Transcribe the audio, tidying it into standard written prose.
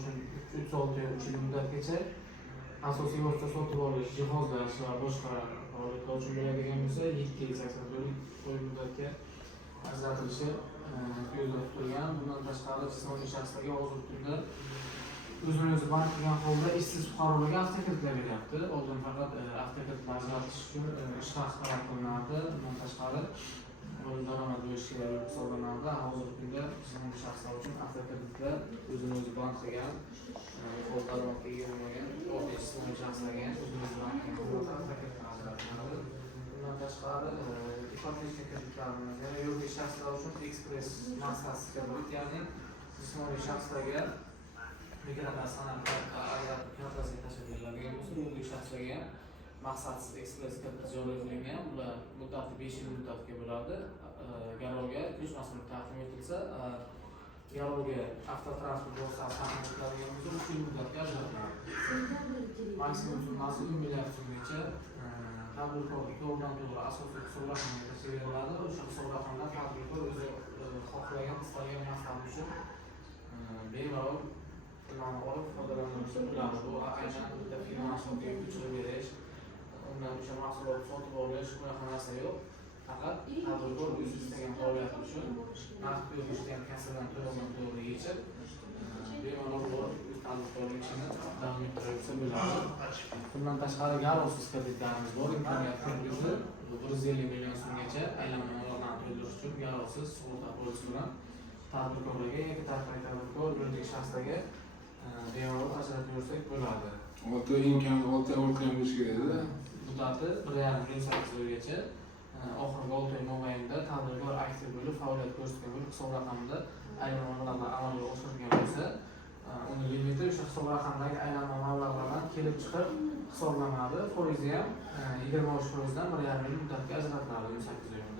uchun 3 yil muddatgacha asosiy vosita sotib olish, jihozlash va boshqa holatlar uchun bo'ladigan bo'lsa 7 yil 80 muddatga ajratilishi ko'zda tutilgan. Bundan tashqari jismoniy shaxslarga hozirgi kunda o'zini o'zi band qilgan holda ishsiz fuqarolarga avtokreditlar beryapti. Oldin faqat avtokreditni ajratish uchun ish haqi talab qilinardi. Bundan tashqari daromad bo'lishi kerak hisoblanardi. Hozirgi kunda jismoniy shaxslar uchun avtokreditlar o'zini o'zi band qilgan, o'z daromadga ega bo'lmagan oddiy jismoniy shaxslarga o'zini o'zi band qilgan holda avtokreditlar ajratiladi. Bundan tashqari ipoteka kreditlarimiz, ya'ni yuridik shaxslar uchun ekspress maqsadsiz kredit, ya'ni jismoniy shaxslarga migratsiya san'atga ajratib kreditasiga tashlab beriladigan bo'lsa, yuridik shaxslarga maqsadsiz ekspress kredit joriy qilingan. Ular muddati 5 yil muddatga bo'ladi. Garovga ko'chmaslik taqdim etilsa, garovga avtotransport vositasi taqdim etiladigan bo'lsa 3 yil muddatga ajratiladi. Maksimum summasi 1 milliard so'mgacha tadbirkorga to'g'ridan-to'g'ri asosiy hisob raqamiga tashlab beriladi. O'sha hisob raqamdan tadbirkor o'zi xohlagan, istalgan maqsad uchun bemalol pullarni olib foydalanishni biladi. Bu aynan bitta finansiyaga ko'chirib berish, undan o'sha mahsulotni sotib olish, bunaqa narsa yo'q. Faqat tadbirkor o'zi istagan faoliyat uchun naqd pul ishlagan kassadan to'g'ridan-to'g'ri yechib, bemalol borib o'z tadbirkorlik ishini davom ettirsa bo'ladi. Bundan tashqari garovsiz kreditlarimiz bor. Imkoniyat ko'rgizdi. 150 million so'mgacha aylanmalarni to'ldirish uchun garovsiz sug'urta polisi bilan tadbirkorlarga yoki tadbirkor yuridik shaxslarga bemalol ajratib yursak bo'ladi. 6 imkon 6 oy bo'lishi kerak-da. Muddati 1,5-8 oygacha. Oxirgi 6 oy mobaynida tadbirkor aktiv bo'lib faoliyat ko'rsatgan bo'lib hisob raqamida aylanmalarni amalga oshirgan bo'lsa, uni limiti o'sha hisob raqamdagi aylanma mablag'lardan kelib chiqib hisoblanadi. Foizi ham 23% dan 1,5 yil muddatga ajratiladi 18 oy.